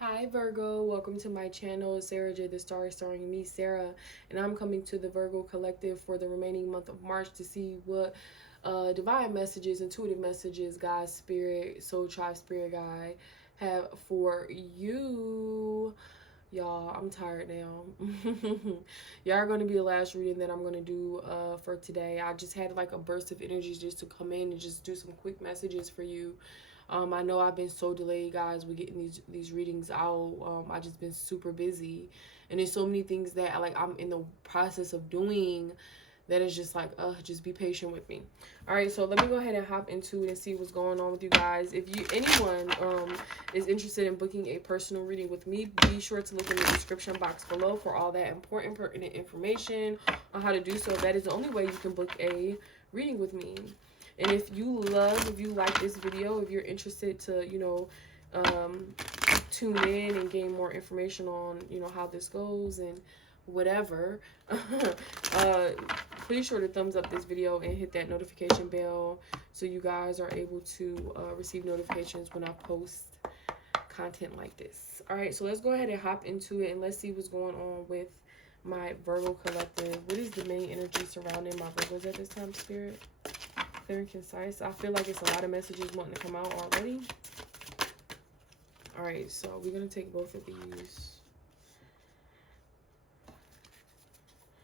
Hi Virgo, welcome to my channel, Sarah J the Star, starring me, Sarah, and I'm coming to the Virgo Collective for the remaining month of March to see what divine messages, intuitive messages, God's Spirit, Soul Tribe Spirit Guide have for you. Y'all, I'm tired now. Y'all are going to be the last reading that I'm going to do for today. I just had like a burst of energy just to come in and just do some quick messages for you. I know I've been so delayed, guys, with getting these readings out. I just been super busy, and there's so many things that like I'm in the process of doing that is just like, just be patient with me. All right, so let me go ahead and hop into it and see what's going on with you guys. If anyone is interested in booking a personal reading with me, be sure to look in the description box below for all that important, pertinent information on how to do so. That is the only way you can book a reading with me. And if you like this video, if you're interested to, tune in and gain more information on, how this goes and whatever, please sure to thumbs up this video and hit that notification bell so you guys are able to receive notifications when I post content like this. All right, so let's go ahead and hop into it and let's see what's going on with my Virgo collective. What is the main energy surrounding my Virgos at this time, Spirit? Clear and concise. I feel like it's a lot of messages wanting to come out already. All right, so we're going to take both of these.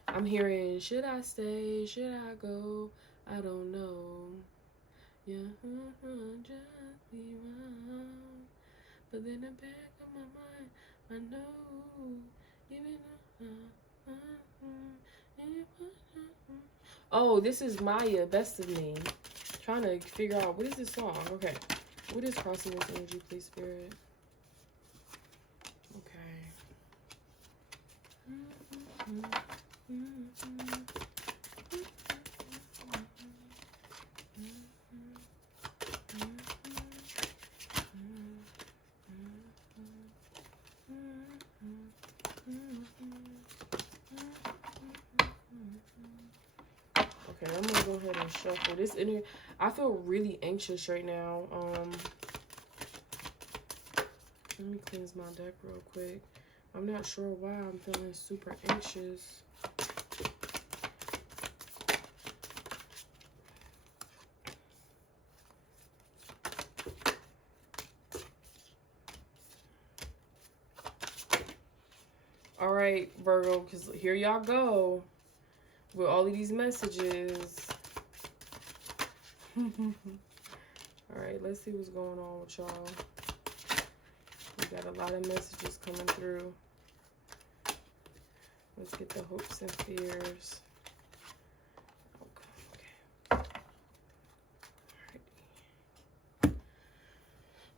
I'm hearing, should I stay? Should I go? I don't know. Yeah, just be wrong. But then the back of my mind, I know. Even oh, this is Maya, Best of Me. Trying to figure out, what is this song? Okay. What is crossing this energy, please, Spirit? Okay. Okay, I'm gonna go ahead and shuffle this in here. I feel really anxious right now. Let me cleanse my deck real quick. I'm not sure why I'm feeling super anxious. All right, Virgo, because here y'all go with all of these messages. All right, let's see what's going on with y'all. We got a lot of messages coming through. Let's get the hopes and fears. Okay. All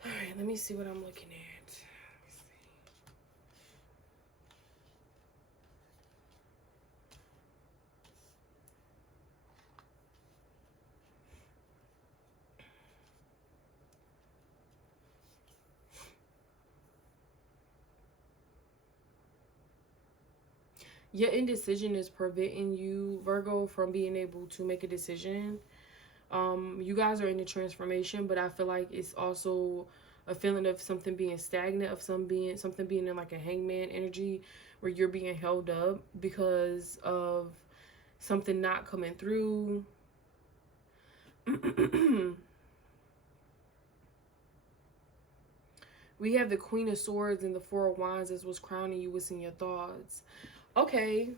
right, let me see what I'm looking at. Your indecision is preventing you, Virgo, from being able to make a decision. You guys are in a transformation, but I feel like it's also a feeling of something being stagnant, of something being in like a hangman energy where you're being held up because of something not coming through. We have the Queen of Swords and the Four of Wands as what's crowning you. What's in your thoughts? Okay,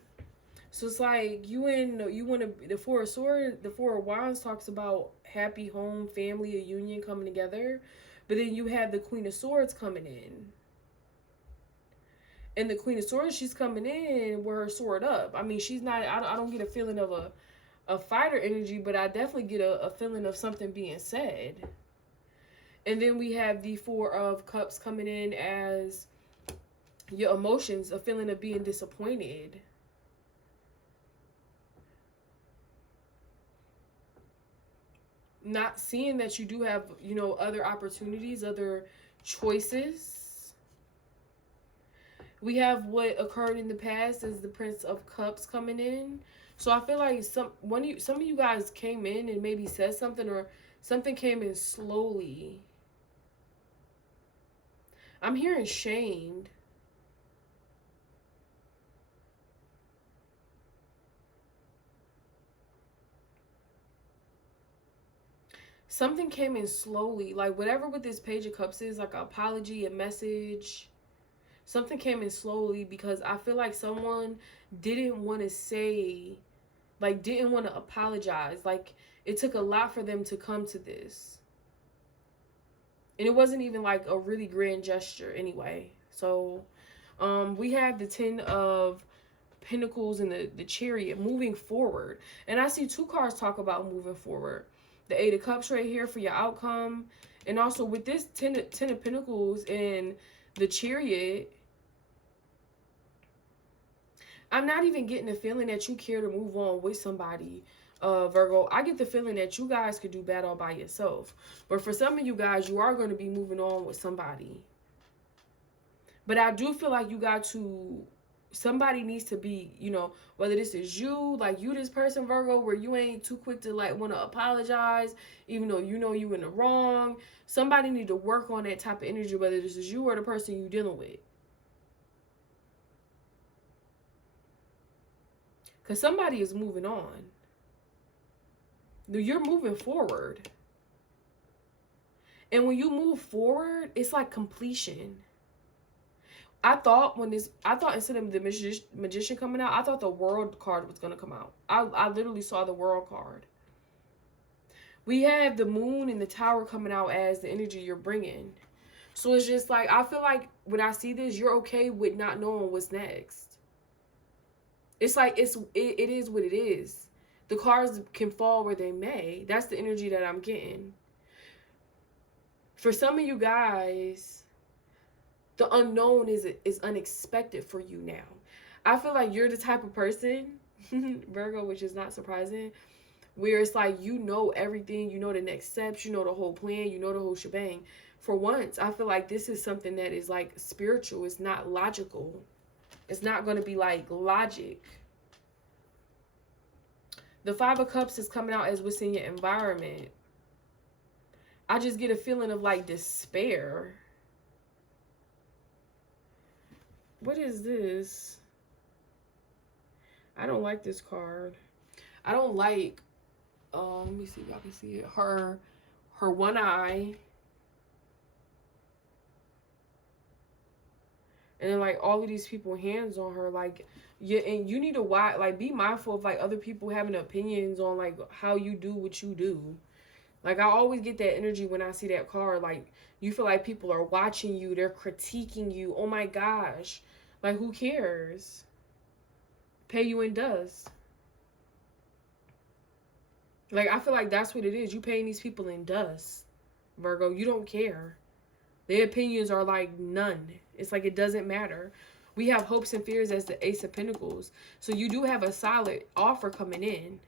so it's like you want to, the Four of Swords, the Four of Wands talks about happy home, family, a union coming together, but then you have the Queen of Swords coming in, and the Queen of Swords, she's coming in with her sword up. I mean, she's not. I don't get a feeling of a fighter energy, but I definitely get a feeling of something being said. And then we have the Four of Cups coming in as your emotions, a feeling of being disappointed. Not seeing that you do have, other opportunities, other choices. We have what occurred in the past as the Prince of Cups coming in. So I feel like some of you guys came in and maybe said something, or something came in slowly. I'm hearing shamed. Something came in slowly. Like whatever with this Page of Cups is, like an apology, a message. Something came in slowly because I feel like someone didn't want to say, like, didn't want to apologize. Like, it took a lot for them to come to this. And it wasn't even like a really grand gesture anyway. So, we have the 10 of Pentacles and the Chariot moving forward. And I see two cards talk about moving forward. The 8 of Cups right here for your outcome. And also with this 10 of Pentacles and the Chariot, I'm not even getting the feeling that you care to move on with somebody, Virgo. I get the feeling that you guys could do bad all by yourself. But for some of you guys, you are going to be moving on with somebody. But I do feel like you got to, somebody needs to be, you know, whether this is you, like you this person, Virgo, where you ain't too quick to like want to apologize, even though you know you in the wrong. Somebody need to work on that type of energy, whether this is you or the person you dealing with. Because somebody is moving on. You're moving forward. And when you move forward, it's like completion. I thought instead of the magician coming out, I thought the world card was going to come out. I literally saw the world card. We have the moon and the tower coming out as the energy you're bringing. So it's just like, I feel like when I see this, you're okay with not knowing what's next. It's like, it is what it is. The cards can fall where they may. That's the energy that I'm getting. For some of you guys, the unknown is unexpected for you now. I feel like you're the type of person, Virgo, which is not surprising, where it's like you know everything, you know the next steps, you know the whole plan, you know the whole shebang. For once, I feel like this is something that is like spiritual. It's not logical. It's not going to be like logic. The 5 of Cups is coming out as what's in your environment. I just get a feeling of like despair. What is this? I don't like this card. I don't like, let me see if y'all can see it. Her one eye. And then like all of these people hands on her, like, yeah, and you need to like be mindful of like other people having opinions on like how you do what you do. Like I always get that energy when I see that card. Like you feel like people are watching you, they're critiquing you. Oh my gosh. Like who cares? Pay you in dust. Like I feel like that's what it is. You paying these people in dust, Virgo. You don't care. Their opinions are like none. It's like it doesn't matter. We have hopes and fears as the Ace of Pentacles. So you do have a solid offer coming in.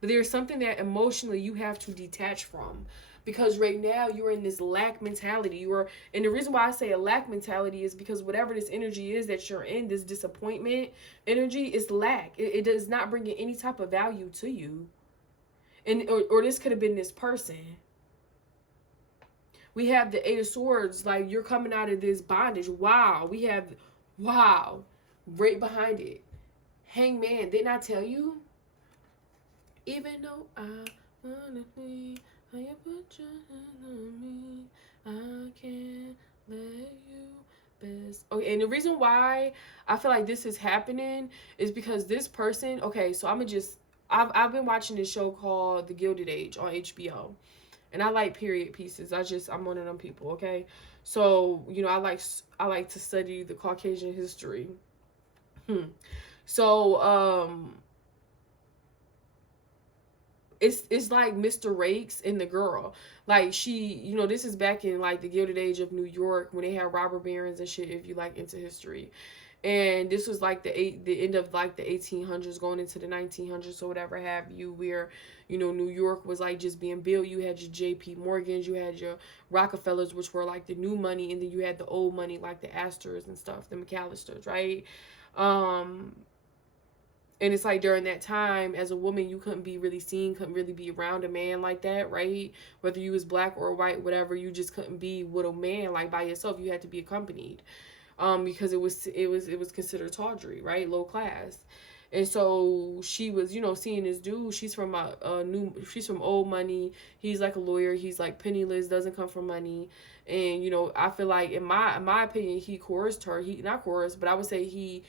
But there's something that emotionally you have to detach from. Because right now you're in this lack mentality. And the reason why I say a lack mentality is because whatever this energy is that you're in, this disappointment energy, is lack. It does not bring in any type of value to you. And or this could have been this person. We have the 8 of Swords, like you're coming out of this bondage. Wow. We have, wow, right behind it. Hangman, didn't I tell you? Even though I wanna be how you put your hand on me, I can't let you best. Okay, and the reason why I feel like this is happening is because this person, okay, so I've been watching this show called The Gilded Age on HBO. And I like period pieces. I'm one of them people, okay? So, you know, I like to study the Caucasian history. So, it's like Mr. Rakes and the girl. Like she, you know, this is back in like the Gilded Age of New York when they had robber barons and shit, if you like into history. And this was like the end of like the 1800s going into the 1900s or whatever have you, where, you know, New York was like just being built. You had your JP Morgans, you had your Rockefellers, which were like the new money, and then you had the old money like the Astors and stuff, the McAllisters, right? And And it's like during that time, as a woman, you couldn't be really seen, couldn't really be around a man like that, right? Whether you was black or white, whatever, you just couldn't be with a man like by yourself. You had to be accompanied, because it was considered tawdry, right? Low class. And so she was, seeing this dude. She's from old money. He's like a lawyer. He's like penniless, doesn't come from money. And I feel like in my opinion, he coerced her. He not coerced, but I would say he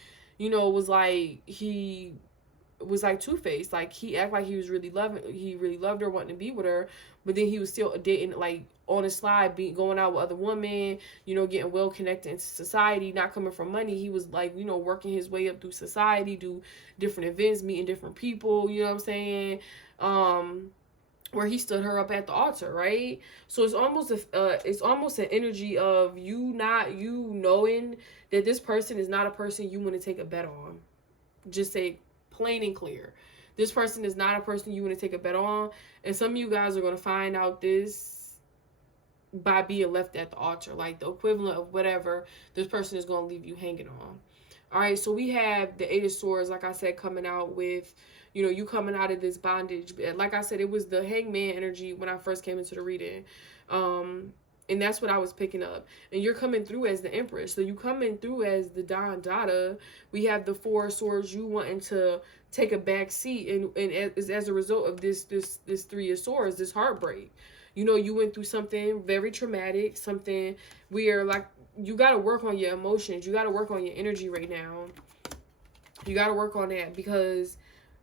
was like two-faced. Like, he acted like he really loved her, wanting to be with her, but then he was still dating, like, on the slide, going out with other women, getting well connected into society, not coming from money. He was like, working his way up through society, do different events, meeting different people, you know what I'm saying? Where he stood her up at the altar, right? So it's almost an energy of you knowing that this person is not a person you want to take a bet on. Just say plain and clear. This person is not a person you want to take a bet on. And some of you guys are going to find out this by being left at the altar. Like, the equivalent of whatever this person is going to leave you hanging on. All right, so we have the Eight of Swords, like I said, coming out with, you coming out of this bondage. Like I said, it was the Hangman energy when I first came into the reading. And that's what I was picking up. And you're coming through as the Empress. So you coming through as the Don Dada. We have the Four of Swords, you wanting to take a back seat. And as a result of this Three of Swords, this heartbreak. You went through something very traumatic, something where, like, you got to work on your emotions. You got to work on your energy right now. You got to work on that, because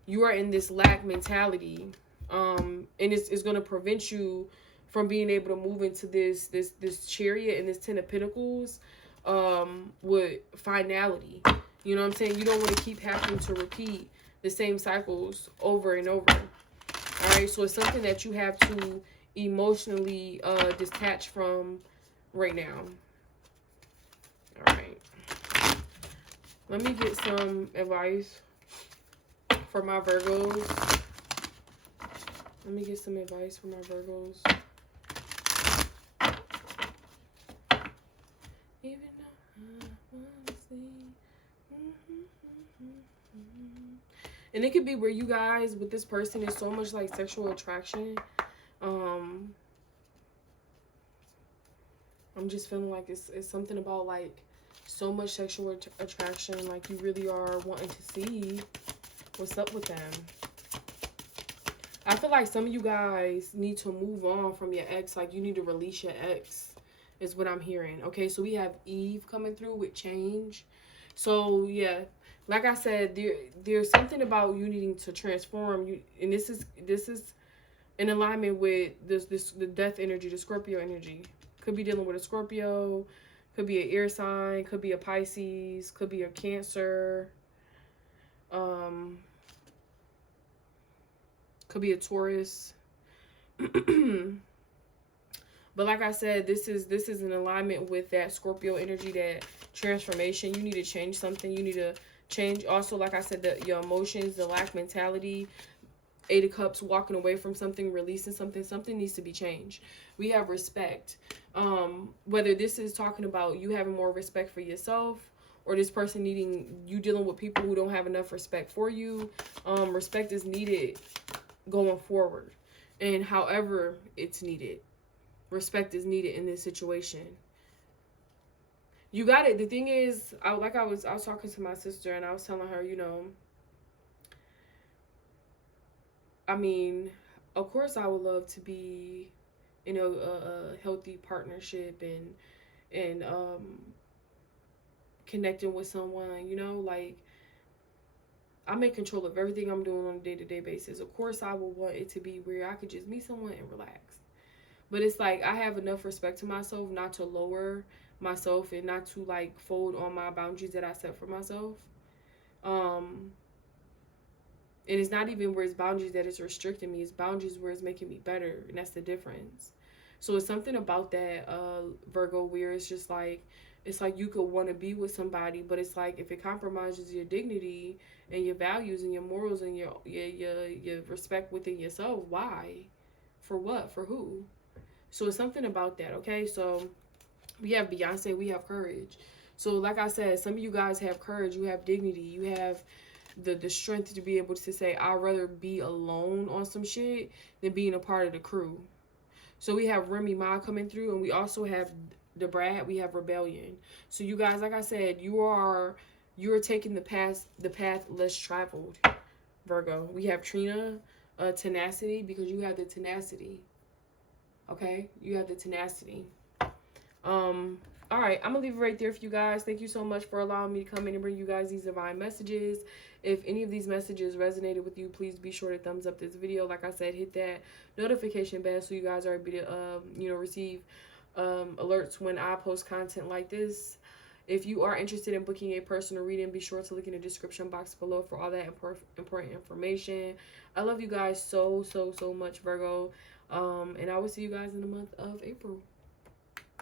you are in this lack mentality. And it's going to prevent you from being able to move into this Chariot and this Ten of Pentacles with finality. You know what I'm saying? You don't want to keep having to repeat the same cycles over and over. All right, so it's something that you have to emotionally detach from right now. All right. Let me get some advice for my Virgos. Let me get some advice for my Virgos. Even though I wanna see. And it could be where you guys with this person is so much like sexual attraction. I'm just feeling like it's something about like so much sexual attraction. Like, you really are wanting to see what's up with them. I feel like some of you guys need to move on from your ex. Like, you need to release your ex is what I'm hearing. Okay, so we have Eve coming through with change. So yeah, like I said, there's something about you needing to transform. And this is in alignment with the death energy, the Scorpio energy. Could be dealing with a Scorpio, could be an air sign, could be a Pisces, could be a Cancer, could be a Taurus. But like I said, this is in alignment with that Scorpio energy, that transformation. You need to change something. You need to change. Also, like I said, your emotions, the lack mentality. Eight of Cups, walking away from something, releasing something. Something needs to be changed. We have respect. Whether this is talking about you having more respect for yourself, or this person you dealing with people who don't have enough respect for you. Respect is needed going forward. And however it's needed. Respect is needed in this situation. You got it. The thing is, I was talking to my sister, and I was telling her, I mean, of course I would love to be, a healthy partnership and connecting with someone, like, I'm in control of everything I'm doing on a day-to-day basis. Of course I would want it to be where I could just meet someone and relax. But it's like, I have enough respect to myself not to lower myself and not to like fold on my boundaries that I set for myself. And it's not even where it's boundaries that it's restricting me. It's boundaries where it's making me better. And that's the difference. So it's something about that, Virgo, where it's just like, it's like you could want to be with somebody, but it's like if it compromises your dignity and your values and your morals and your respect within yourself, why? For what? For who? So it's something about that, okay? So we have Beyonce, we have courage. So like I said, some of you guys have courage, you have dignity, you have the strength to be able to say, I'd rather be alone on some shit than being a part of the crew. So we have Remy Ma coming through, and we also have the Brad. We have Rebellion. So you guys, like I said, you're taking the path less traveled. Virgo. We have Trina, tenacity, because you have the tenacity. Okay, you have the tenacity. All right, I'm gonna leave it right there for you guys. Thank you so much for allowing me to come in and bring you guys these divine messages. If any of these messages resonated with you, please be sure to thumbs up this video. Like I said, hit that notification bell so you guys are able to receive alerts when I post content like this. If you are interested in booking a personal reading, be sure to look in the description box below for all that important information. I love you guys so much, Virgo. And I will see you guys in the month of April.